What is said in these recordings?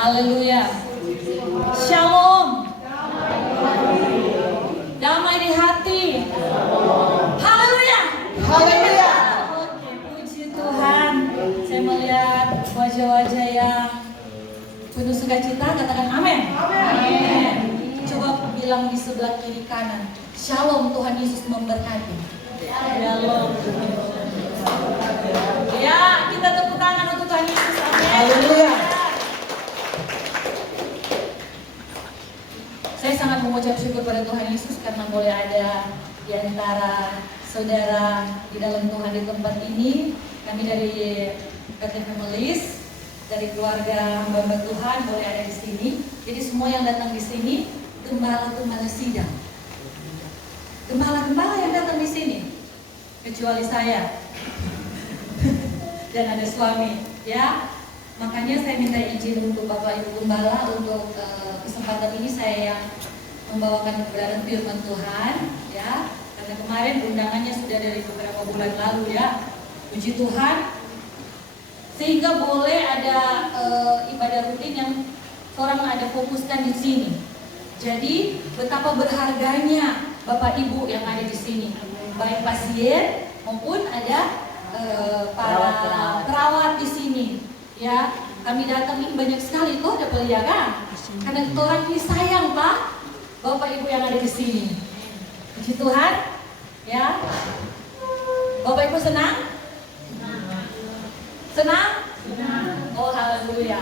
Haleluya. Shalom. Damai di hati. Haleluya. Haleluya. Oke, puji Tuhan. Saya melihat wajah-wajah yang penuh sukacita. Katakan amin. Amin. Coba bilang di sebelah kiri kanan. Shalom, Tuhan Yesus memberkati. Shalom. Ya, kita tepuk tangan untuk Tuhan Yesus. Amin. Haleluya. Saya sangat mengucap syukur pada Tuhan Yesus karena boleh ada di antara saudara di dalam Tuhan di tempat ini. Kami dari PT Families, dari keluarga hamba Tuhan boleh ada di sini. Jadi semua yang datang di sini gembala-gembala sidang. Gembala-gembala yang datang di sini, kecuali saya dan ada suami, ya. Makanya saya minta izin untuk Bapak Ibu Gembala untuk kesempatan ini saya yang membawakan kebenaran firman Tuhan, ya. Karena kemarin undangannya sudah dari beberapa bulan lalu, ya. Puji Tuhan. Sehingga boleh ada ibadah rutin yang orang ada fokuskan di sini. Jadi betapa berharganya Bapak Ibu yang ada di sini, baik pasien maupun ada para perawat di sini. Ya, kami datang ini banyak sekali kok dapat lihat kan? Karena kita orang ini sayang Pak, Bapak Ibu yang ada di sini. Puji Tuhan, ya. Bapak Ibu senang? Senang? Oh haleluya.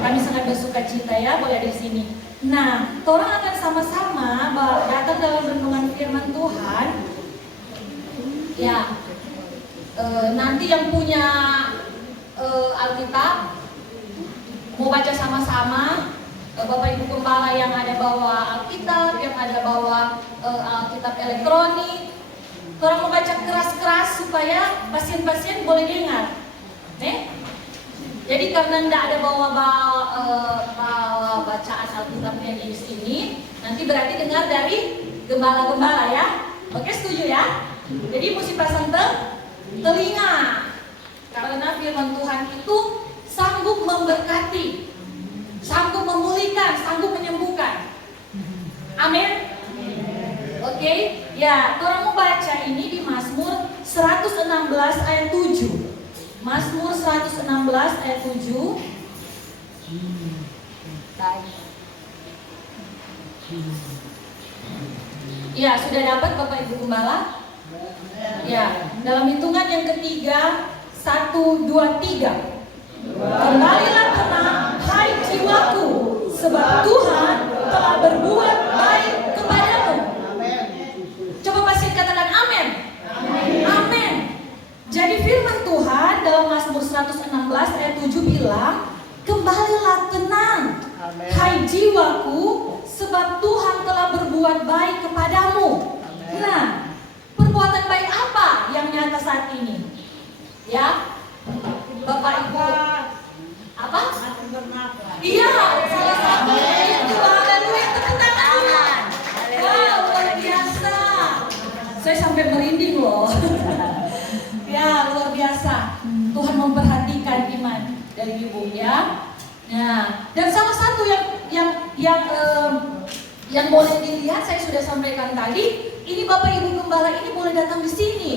Kami sangat bersuka cita ya boleh ada di sini. Nah, orang akan sama-sama datang dalam renungan firman Tuhan. Ya, nanti yang punya Alkitab mau baca sama-sama. Bapak Ibu Gembala yang ada bawa Alkitab, yang ada bawa Alkitab elektronik, orang mau baca keras-keras supaya pasien-pasien boleh dengar. Jadi karena tidak ada bawa bacaan Alkitabnya di sini, nanti berarti dengar dari gembala-gembala ya. Oke, setuju ya? Jadi mesti pasang telinga. Karena firman Tuhan itu sanggup memberkati, sanggup memulihkan, sanggup menyembuhkan. Amin. Oke, ya, orang mau baca ini di Mazmur 116 ayat 7. Mazmur 116 ayat 7. Ya, sudah dapat Bapak Ibu Gembala? Ya, dalam hitungan yang ketiga 1, 2, 3. Kembalilah tenang, hai jiwaku, sebab Tuhan telah berbuat baik kepadamu. Coba pasien katakan amin. Amin. Jadi firman Tuhan dalam Mazmur 116 ayat 7 bilang, kembalilah tenang, hai jiwaku, sebab Tuhan telah berbuat baik kepadamu. Nah, perbuatan baik apa yang nyata saat ini? Ya, Bapak Ibu, apa? Iya, salah satunya itu. Haleluya, tepuk tangan dulu. Wow, luar biasa. Saya sampai merinding loh. Ya, luar biasa. Tuhan memperhatikan iman dari ibu ya. Nah, dan salah satu yang boleh dilihat saya sudah sampaikan tadi. Ini Bapak Ibu Gembala ini boleh datang di sini.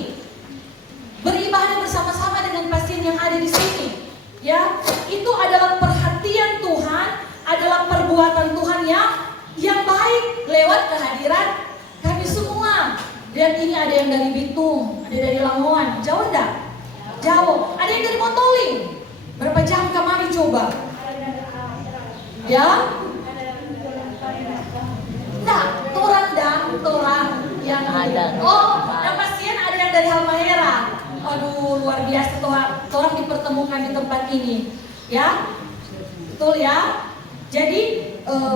Beribadah bersama-sama dengan pasien yang ada di sini. Ya, itu adalah perhatian Tuhan, adalah perbuatan Tuhan yang baik lewat kehadiran kami semua. Dan ini ada yang dari Bitung, ada dari Lamongan, jauh enggak? Jauh. Ada yang dari Montoling. Berapa jam kemari coba? Ya? Enggak, torang yang ada. Oh, dan pasien ada yang dari Halmahera. Aduh, luar biasa orang dipertemukan di tempat ini. Ya, betul ya. Jadi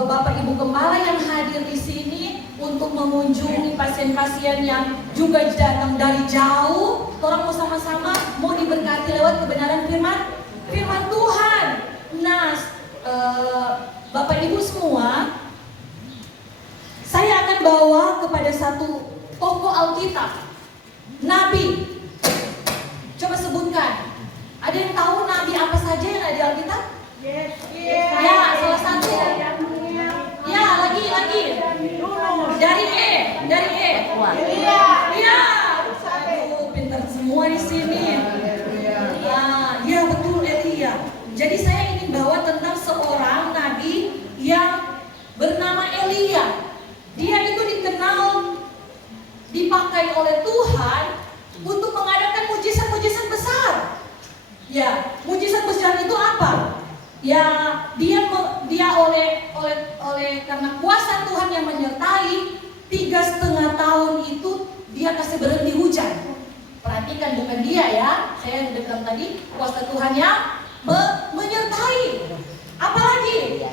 Bapak Ibu Gembala yang hadir di sini untuk mengunjungi pasien-pasien yang juga datang dari jauh, orang mau sama-sama mau diberkati lewat kebenaran firman Tuhan. Nah, Bapak Ibu semua, saya akan bawa kepada satu tokoh Alkitab, Nabi. Coba sebutkan. Ada yang tahu nabi apa saja yang ada di Alkitab? Ya, salah satu. Ya, lagi. Dari E. Ya. Aduh, pintar semua di sini. Ya betul, Elia. Jadi saya ingin bawa tentang seorang nabi yang bernama Elia. Dia itu dikenal, dipakai oleh Tuhan untuk mengadakan mujizat-mujizat besar. Ya, mujizat besar itu apa? Ya, dia oleh karena kuasa Tuhan yang menyertai, 3,5 tahun itu dia kasih berhenti hujan. Perhatikan, bukan dia ya, saya bilang tadi kuasa Tuhan yang menyertai. Apalagi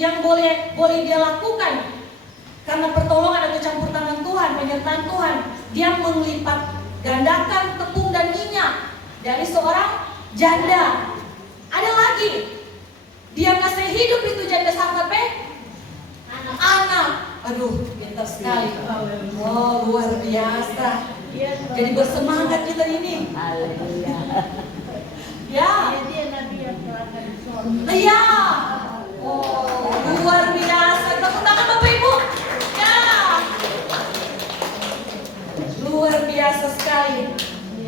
yang boleh dia lakukan? Karena pertolongan atau campur tangan Tuhan, penyertaan Tuhan, dia melipat gandakan tepung dan minyak dari seorang janda. Ada lagi, dia kasih hidup itu janda sampai anak. Aduh, pintar sekali. Oh, luar biasa. Jadi bersemangat kita ini. Ya. Iya. Oh, luar biasa. Tepuk tangan Bapak Ibu. Ya. Luar biasa sekali.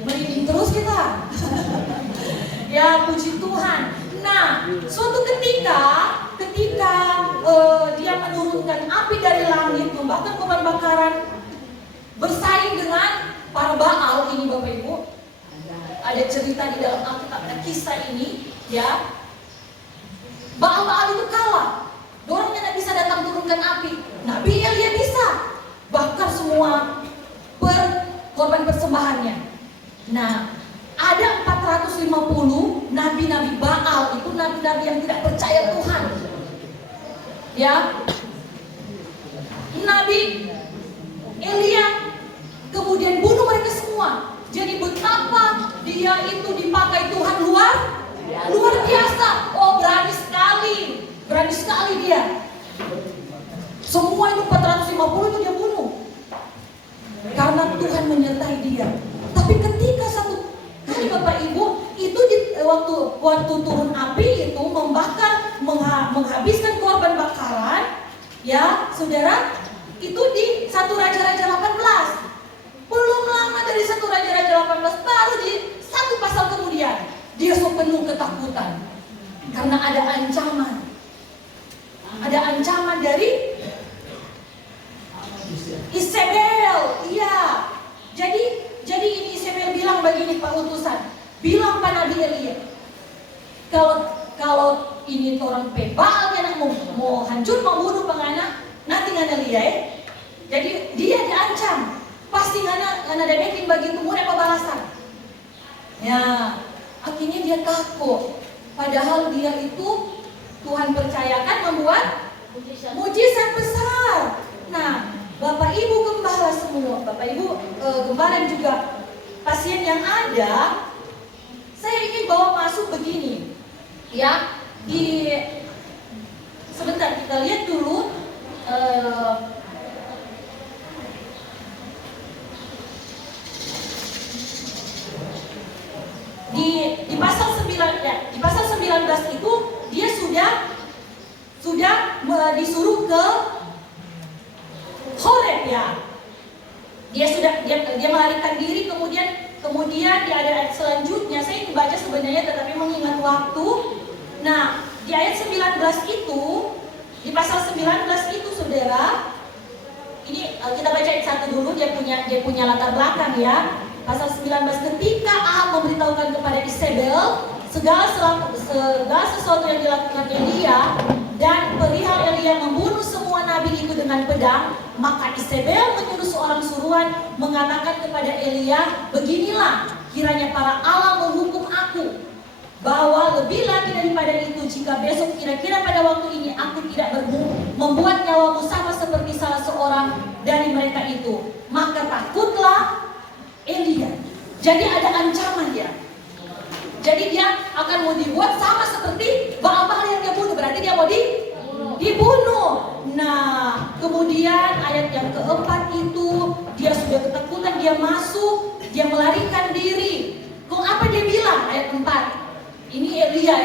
Merinding terus kita. Ya, puji Tuhan. Nah, suatu ketika dia menurunkan api dari langit, membakar korban bakaran, bersaing dengan para Baal ini, Bapak Ibu. Ada cerita di dalam Alkitab, ada kisah ini, ya. Baal-Baal itu kalah. Dorongnya tidak bisa datang turunkan api. Nabi Elia bisa bakar semua korban persembahannya. Nah, ada 450 nabi-nabi Baal, itu nabi-nabi yang tidak percaya Tuhan. Ya. Nabi Elia kemudian bunuh mereka semua. Jadi betapa dia itu dipakai Tuhan luar biasa. Oh, berani sekali dia. Semua itu 450 itu dia bunuh. Karena Tuhan menyertai dia. Tapi ketika satu kali Bapak Ibu itu waktu turun api itu membakar, menghabiskan korban bakaran, ya saudara, itu di 1 Raja-Raja 18. Belum lama dari 1 Raja-Raja 18, baru di 1 pasal kemudian dia penuh ketakutan karena ada ancaman dari Isabel. Iya. Jadi ini Isabel bilang begini, Pak utusan, bilang Pak Nabi Elia, kalau ini orang Baal yang mau hancur, mau bunuh pengana, nanti ngana Elia ya. Jadi dia diancam, pasti ngana ada bikin begitu mudah pembalasan. Ya, akhirnya dia takut. Padahal dia itu Tuhan percayakan membuat mujizat besar. Nah, Bapak Ibu gembala semua, Bapak Ibu gembala dan juga pasien yang ada, saya ingin bawa masuk begini, ya. Sebentar kita lihat dulu. Di pasal 9 ya, di pasal 19 itu dia sudah disuruh ke Horeb ya. Dia melarikan diri, kemudian di ayat selanjutnya saya ingin baca sebenarnya tetapi mengingat waktu. Nah, di ayat 19 itu, di pasal 19 itu Saudara, ini kita baca ayat 1 dulu, dia punya latar belakang ya. Pasal 19, ketika Ahab memberitahukan kepada Isabel segala sesuatu yang dilakukan Elia dan perihal Elia membunuh semua nabi itu dengan pedang, maka Isabel menyuruh seorang suruhan mengatakan kepada Elia, beginilah kiranya para Allah menghukum aku, bahwa lebih lagi daripada itu jika besok kira-kira pada waktu ini aku tidak membuat nyawamu sama seperti salah seorang dari mereka itu, maka takutlah Elia. Jadi ada ancaman ya. Jadi dia akan mau dibuat sama seperti Baal-Baal yang dia bunuh. Berarti dia mau dibunuh. Nah, kemudian ayat yang keempat itu dia sudah ketakutan, dia masuk, dia melarikan diri. Kok apa dia bilang? Ayat 4. Ini Elia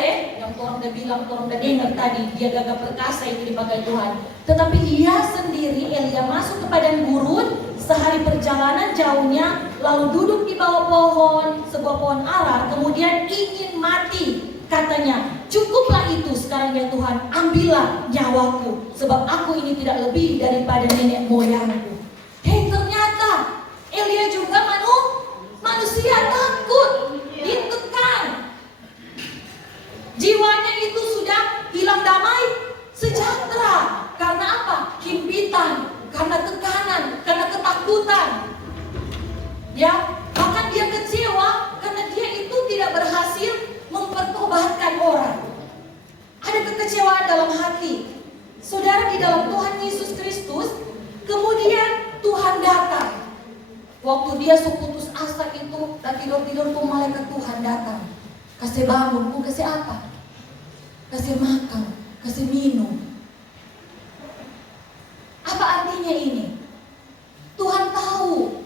yang orang udah bilang, orang udah dengar tadi, dia gagah perkasa itu dipakai Tuhan. Tetapi ia sendiri, Elia, masuk ke padang gurun sehari perjalanan jauhnya, lalu duduk di bawah pohon, sebuah pohon ara, kemudian ingin mati. Katanya, cukuplah itu sekarang ya Tuhan, ambillah nyawaku, sebab aku ini tidak lebih daripada nenek moyangku. Hei, ternyata Elia juga manusia takut, ditekan. Jiwanya itu sudah hilang damai sejahtera. Karena apa? Himpitan, karena tekanan, karena ketakutan. Ya, bahkan dia kecewa karena dia itu tidak berhasil mempertobatkan orang. Ada kekecewaan dalam hati. Saudara, di dalam Tuhan Yesus Kristus, kemudian Tuhan datang. Waktu dia putus asa itu, dan tidur-tidur tuh malaikat Tuhan datang. Kasih bangun, kasih apa? Kasih makan, kasih minum. Apa artinya ini? Tuhan tahu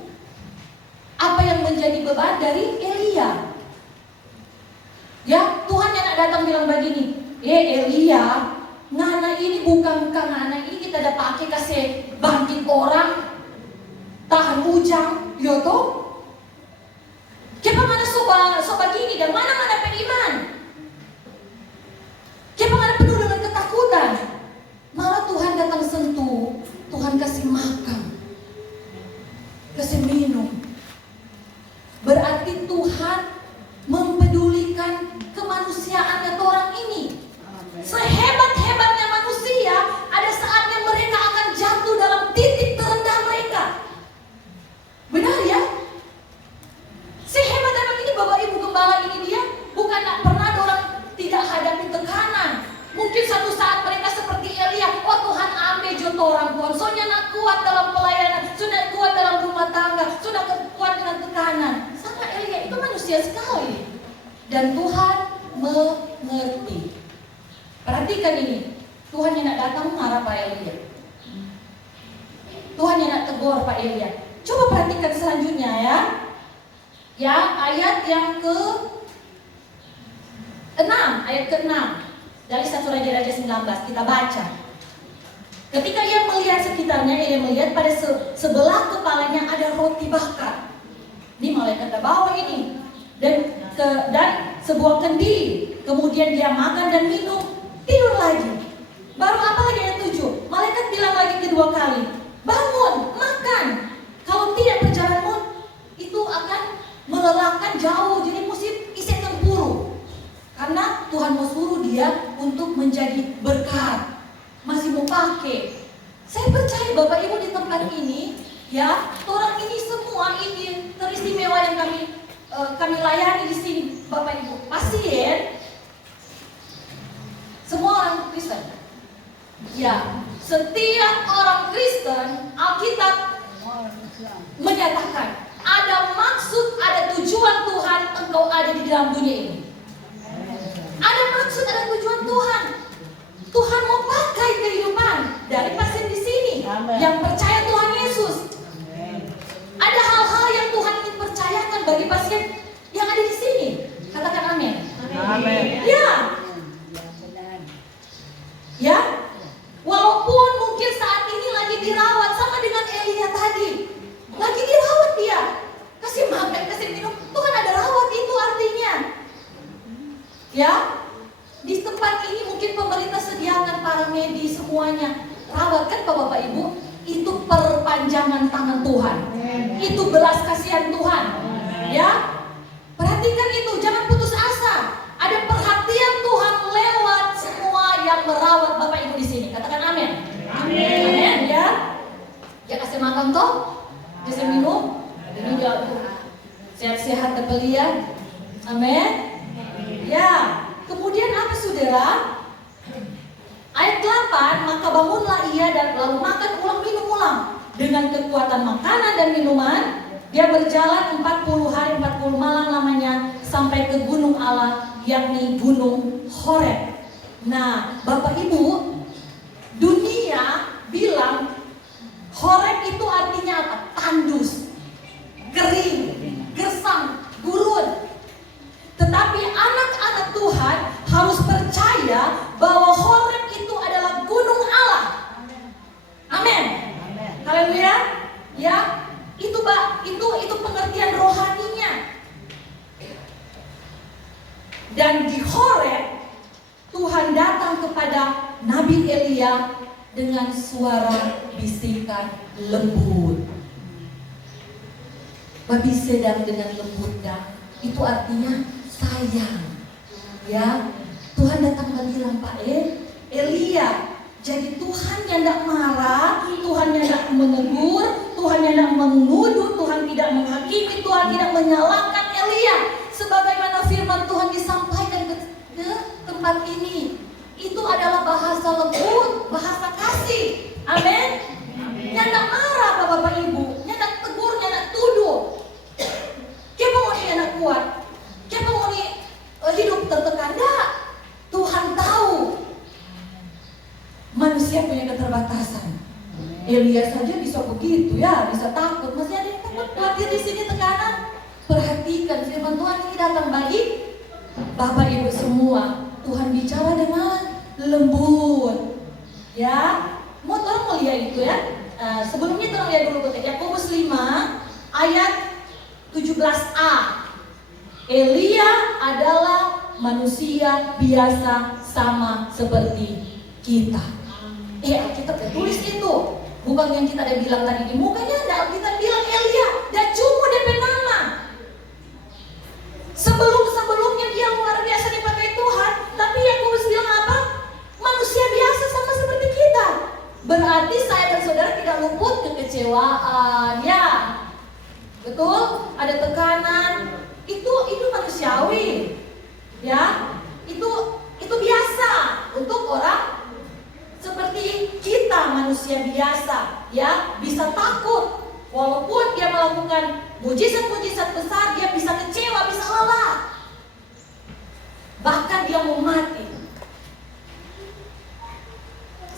apa yang menjadi beban dari Elia. Ya, Tuhan yang datang bilang begini, Elia, ngana ini bukan ngana ini kita ada pakai kasih bangkit orang, tahan hujan, ya toh? Kenapa mana soba gini dan mana beriman? Kenapa mana penuh dengan ketakutan? Malah Tuhan datang sentuh, Tuhan kasih makan, kasih minum. Berarti Tuhan mempedulikan kemanusiaan orang ini. Sehebat-hebatnya manusia, ada saatnya mereka akan jatuh dalam titik terendah mereka. Benar ya? Sehebat apa ini Bapak Ibu Gembala ini, dia bukan tak pernah orang tidak hadapi tekanan. Mungkin satu saat mereka seperti Elia, oh Tuhan ambil jodoh orang Tuhan, soalnya nak kuat dalam pelayanan, sudah kuat dalam rumah tangga, sudah kuat dengan tekanan. Sama Elia itu manusia sekali. Dan Tuhan mengerti. Perhatikan ini, Tuhan yang nak datang marah Pak Elia. Tuhan yang nak tegur Pak Elia. Coba perhatikan selanjutnya ya. Ya, ayat yang ke-6, ayat ke-6 dari 1 Raja-Raja 19 kita baca. Ketika ia melihat sekitarnya, ia melihat pada sebelah kepalanya ada roti bakar. Ini malaikat bawa ini dan sebuah kendi. Kemudian dia makan dan minum, tidur lagi. Baru apa lagi ayat 7? Malaikat bilang lagi kedua kali, bangun, makan. Kalau tidak perjalananmu itu akan melelahkan jauh, jadi mesti isi tempuru. Karena Tuhan mau suruh dia untuk menjadi berkat, masih mau pakai. Saya percaya Bapak Ibu di tempat ini, ya, orang ini semua ini teristimewa yang kami layani di sini, Bapak Ibu. Pasien, semua orang Kristen. Ya, setiap orang Kristen, Alkitab menyatakan ada maksud, ada tujuan Tuhan engkau ada di dalam dunia ini. Ada maksud, ada tujuan Tuhan. Tuhan mau pakai kehidupan dari pasien di sini. Amen. Yang percaya Tuhan Yesus. Amen. Ada hal-hal yang Tuhan ingin percayakan bagi pasien yang ada di sini. Katakan amin. Amin. Ya. Ya. Walaupun mungkin saat ini lagi dirawat sama dengan Elia tadi. Lagi dirawat dia. Kasih makan, kasih minum. Tuhan ada rawat, itu artinya. Ya. Di tempat ini mungkin pemerintah sediakan para medis semuanya. Rawat kan Bapak Ibu, itu perpanjangan tangan Tuhan. Itu belas kasihan Tuhan. Ya. Perhatikan itu, jangan putus asa. Ada perhatian Tuhan lewat semua yang merawat Bapak Ibu di sini. Katakan amin. Amin. Amin ya. Ya kasih makan toh, kasih minum. Ini juga sehat-sehat terbelia. Amin. Ya. Kemudian apa saudara? Ayat 8, maka bangunlah ia dan lalu makan ulang minum ulang. Dengan kekuatan makanan dan minuman, dia berjalan 40 hari 40 malam lamanya sampai ke gunung Allah, yakni gunung Horeb. Nah, Bapak Ibu, dunia bilang Horeb itu artinya apa? Tandus, kering, gersang, gurun. Tetapi anak-anak Tuhan harus percaya bahwa Horeb itu adalah gunung Allah. Amin. Haleluya. Ya, itu pengertian rohaninya. Dan di Horeb Tuhan datang kepada Nabi Elia dengan suara bisikan lembut. Babi sedang dengan lembutnya, itu artinya sayang. Ya, Tuhan datang bilang, Pak Elia, jadi Tuhan yang tidak marah, Tuhan yang tidak menegur, Tuhan yang tidak menuduh, Tuhan tidak menghakimi, Tuhan tidak menyalahkan Elia. Sebagaimana firman Tuhan disampaikan ke tempat ini, itu adalah bahasa lembut, bahasa kasih. Amin. Yang tidak marah Bapak Ibu, yang tidak tegur, yang tidak tuduh. Kita mau nih anak kuat, kita mau nih hidup tertekan. Tidak. Tuhan tahu manusia punya keterbatasan. Elia saja bisa begitu ya, bisa takut. Masih ada yang takut hadir di sini tekanan. Perhatikan firman Tuhan ini datang bagi Bapak Ibu semua. Tuhan bicara dengan lembut. Ya, mau lihat itu ya. Sebelumnya tolong lihat dulu Yakobus 5 ayat 17a. Elia adalah manusia biasa sama seperti kita. Kita tertulis itu. Bukan yang kita ada bilang tadi di mukanya, kita bilang Elia dan cuma DP nama. Sebelumnya dia luar biasa dipakai Tuhan, tapi Yakobus bilang apa? Manusia biasa sama seperti kita. Berarti saya dan saudara tidak luput kekecewaan, ya. Betul? Ada tekanan. Itu manusiawi. Ya. Itu biasa untuk orang seperti kita, manusia biasa, ya, bisa takut. Walaupun dia melakukan mujizat-mujizat besar, dia bisa kecewa, bisa lelah. Bahkan dia mau mati.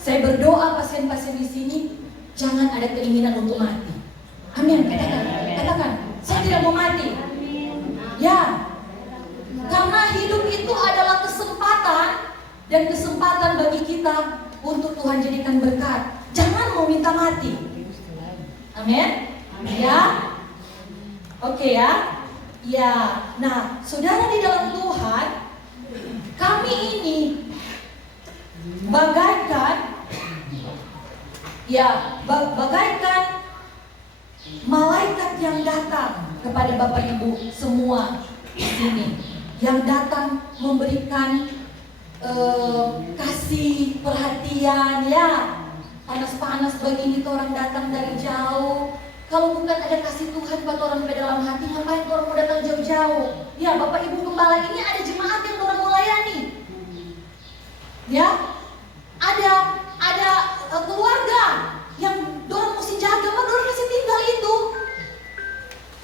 Saya berdoa pasien-pasien di sini jangan ada keinginan untuk mati. Amin. Katakan, saya tidak mau mati. Ya. Karena hidup itu adalah kesempatan dan kesempatan bagi kita untuk Tuhan jadikan berkat. Jangan mau minta mati. Amin. Ya. Oke ya. Ya. Nah, saudara di dalam Tuhan, kami ini bagaikan malaikat yang datang kepada Bapak Ibu semua di sini, yang datang memberikan kasih perhatian, ya. Panas-panas begini tuh orang datang dari jauh. Kalau bukan ada kasih Tuhan buat orang di dalam hati, ngapain orang mau datang jauh-jauh? Ya, Bapak Ibu Gembala ini ada jemaat yang orang melayani. Ya, ada keluarga yang dorang mesti jaga, dorang mesti tinggal itu.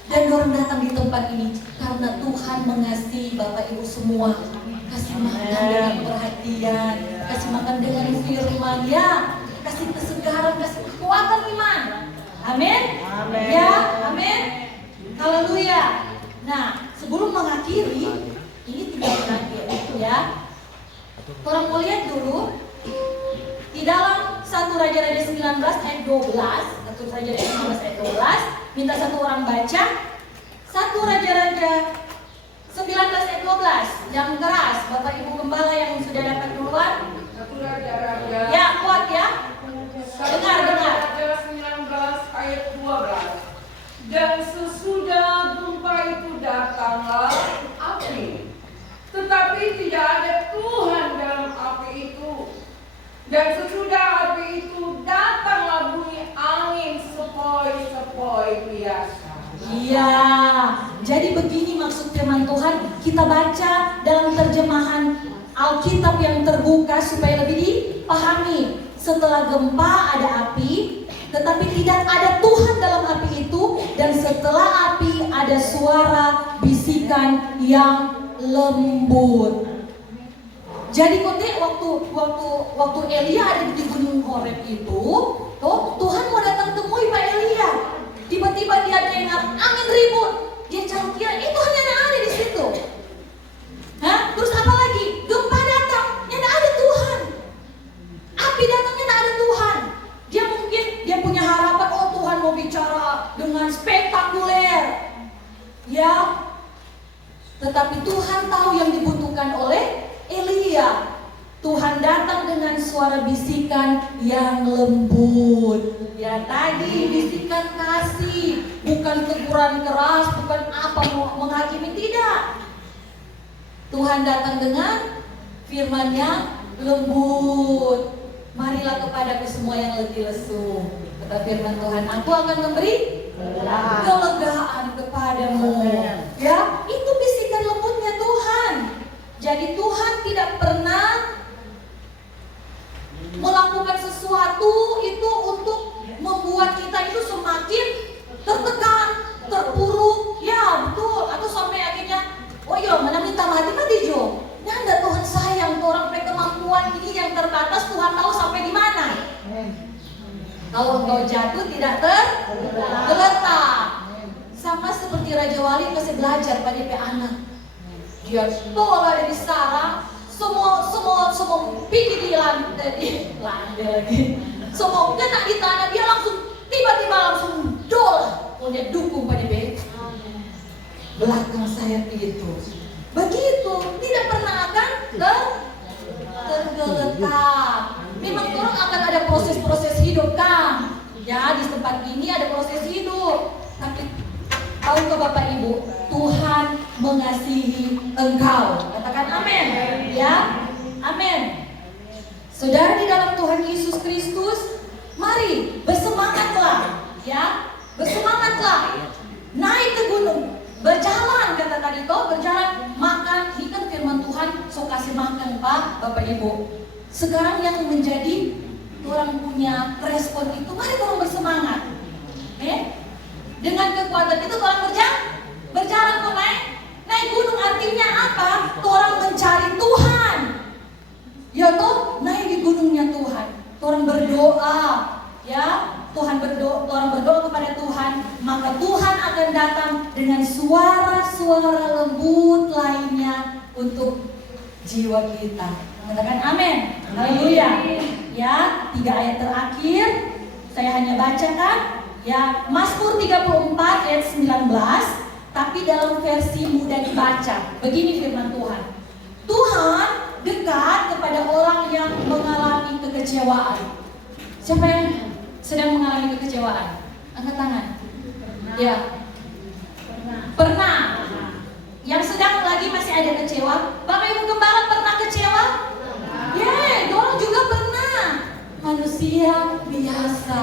Dan dorang datang di tempat ini karena Tuhan mengasihi Bapak Ibu semua. Kasih makan dengan perhatian, kasih makan dengan firman, ya. Kasih kesegaran, kasih kekuatan iman. Amin. Ya, amin. Haleluya. Nah, sebelum mengakhiri, ini tidak terakhir, ya. Orang mau lihat dulu di dalam 1 Raja-Raja 19 ayat 12, 1 Raja-Raja 19 ayat 12, minta satu orang baca 1 Raja-Raja 19 ayat 12, yang keras, Bapak Ibu Gembala yang sudah dapat duluan. 1 Raja-Raja. Ya, kuat ya. Dengar. 19 ayat 12. Dan sesudah gempa itu datanglah api, tetapi tidak ada Tuhan dalam api itu. Dan sesudah api itu datanglah bunyi angin sepoi-sepoi biasa. Iya, jadi begini maksud firman Tuhan. Kita baca dalam terjemahan Alkitab yang terbuka supaya lebih dipahami. Setelah gempa ada api, tetapi tidak ada Tuhan dalam api itu. Dan setelah api ada suara bisikan yang lembut. Jadi waktu Elia ada di gunung Horeb itu, Tuhan mau datang temui Pak Elia. Tiba-tiba dia dengar angin ribut. Dia cari itu hanya ada di situ. Terus apa lagi? Gempa Tuhan tahu yang dibutuhkan oleh Elia. Tuhan datang dengan suara bisikan yang lembut. Ya tadi bisikan kasih, bukan teguran keras, bukan apa menghakimi, tidak. Tuhan datang dengan firman yang lembut. Marilah kepadaku semua yang letih lesu. Kata firman Tuhan, aku akan memberi kelegaan kepadamu. Ya, itu bisikan lembutnya Tuhan. Jadi Tuhan tidak pernah melakukan sesuatu itu untuk membuat kita itu semakin tertekan, terpuruk, ya betul. Atau sampai akhirnya, oh iya, mana minta mati Jo. Nyanda Tuhan sayang, orang sampai kemampuan ini yang terbatas, Tuhan tahu sampai di mana. Kalau engkau jatuh tidak tergeletak. Sama seperti Raja Wali kasih belajar pada anak. Dia tola dari sarang, semua pergi di lantai lagi. Semua kena di tanah, dia langsung tiba-tiba langsung dol. Oh dia dukung pada belakang saya itu. Begitu, tidak pernah akan tergeletak. Memang orang akan ada proses-proses hidup kan. Ya di tempat ini ada proses hidup. Tapi tahu ke Bapak Ibu, Tuhan mengasihi engkau. Katakan amin. Ya, amin. Saudara di dalam Tuhan Yesus Kristus, mari bersemangatlah. Ya, bersemangatlah. Naik ke gunung, berjalan kata tadi toh, berjalan, makan. Ini kan firman Tuhan, so kasih makan Pak, Bapak Ibu. Sekarang yang menjadi orang punya respon itu, mari orang bersemangat. Dengan kekuatan itu orang berjalan kok naik gunung, artinya apa? Orang mencari Tuhan. Ya toh, naik di gunungnya Tuhan. Orang berdoa, ya. Orang berdoa kepada Tuhan, maka Tuhan akan datang dengan suara-suara lembut lainnya untuk jiwa kita. Katakan amin. Haleluya. Ya, 3 ayat terakhir saya hanya bacakan. Ya, Mazmur 34 ayat 19, tapi dalam versi mudah dibaca. Begini firman Tuhan. Tuhan dekat kepada orang yang mengalami kekecewaan. Siapa yang sedang mengalami kekecewaan? Angkat tangan. Ya. Pernah. Yang sedang lagi masih ada kecewa. Bapak Ibu Gembala pernah kecewa? Ya, orang juga pernah. Manusia biasa.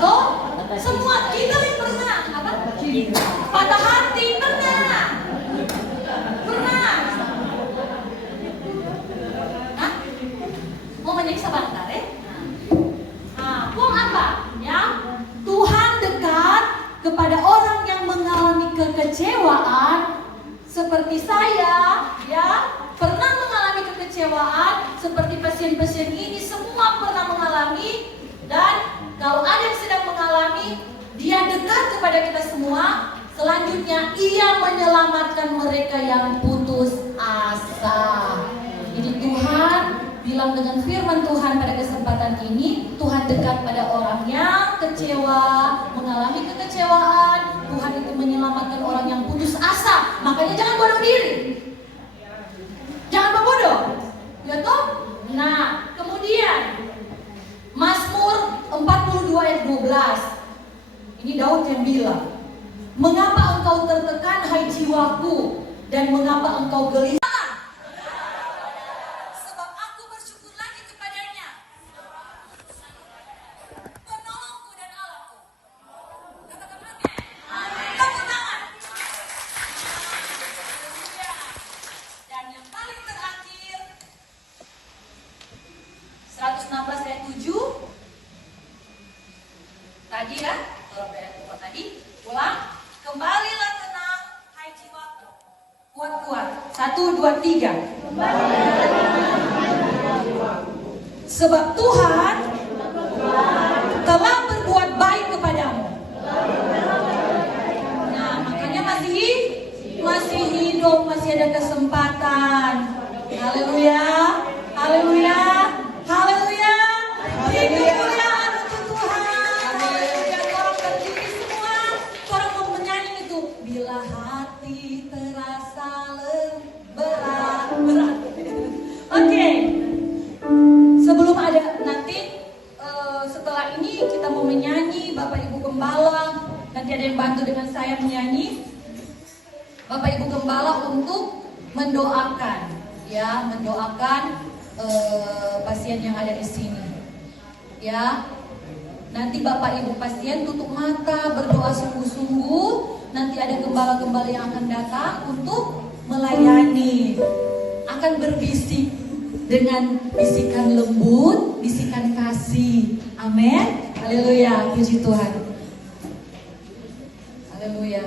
Toh, semua kita pernah. Apa? Patah hati pernah. Pernah. Hah? Mau menyanyi sebentar ya? Nah, apa? Ya, Tuhan dekat kepada orang yang mengalami kekecewaan seperti saya, ya, pernah mengalami kekecewaan seperti pasien-pasien ini, semua pernah mengalami. Dan kalau ada yang sedang mengalami, dia dekat kepada kita semua. Selanjutnya, ia menyelamatkan mereka yang putus asa. Jadi Tuhan bilang dengan firman Tuhan pada kesempatan ini, Tuhan dekat pada orang yang kecewa, mengalami kekecewaan. Tuhan itu menyelamatkan orang yang putus asa. Makanya jangan bodoh diri. Jangan berbodoh. Ya toh? Nah, kemudian Mazmur 42 ayat 12. Ini Daud yang bilang, mengapa engkau tertekan hai jiwaku, dan mengapa engkau gelisah? Sebab aku bersyukur lagi kepadanya, penolongku dan Allahku. Katakan amin. Tepuk tangan. Dan yang paling terakhir 116 ayat 7. Tadi ya, kalau ayat tadi, ulang. Kembalilah tenang, hai jiwaku. Kuat-kuat. 1, 2, 3. Sebab Tuhan telah berbuat baik kepadamu. Nah, makanya masih hidup, masih ada kesempatan. Haleluya. Haleluya. Haleluya. Kemuliaan untuk Tuhan. Dan orang berdiri semua, orang mau menyanyi itu. Bila hati hati terasa berat. Oke. Sebelum ada nanti setelah ini kita mau menyanyi, Bapak Ibu Gembala nanti ada yang bantu dengan saya menyanyi. Bapak Ibu Gembala untuk mendoakan, ya, mendoakan pasien yang ada di sini, ya. Nanti Bapak Ibu pasien tutup mata, berdoa sungguh-sungguh. Nanti ada gembala-gembala yang akan datang untuk melayani, akan berbisik dengan bisikan lembut, bisikan kasih. Amin. Haleluya, puji Tuhan. Haleluya.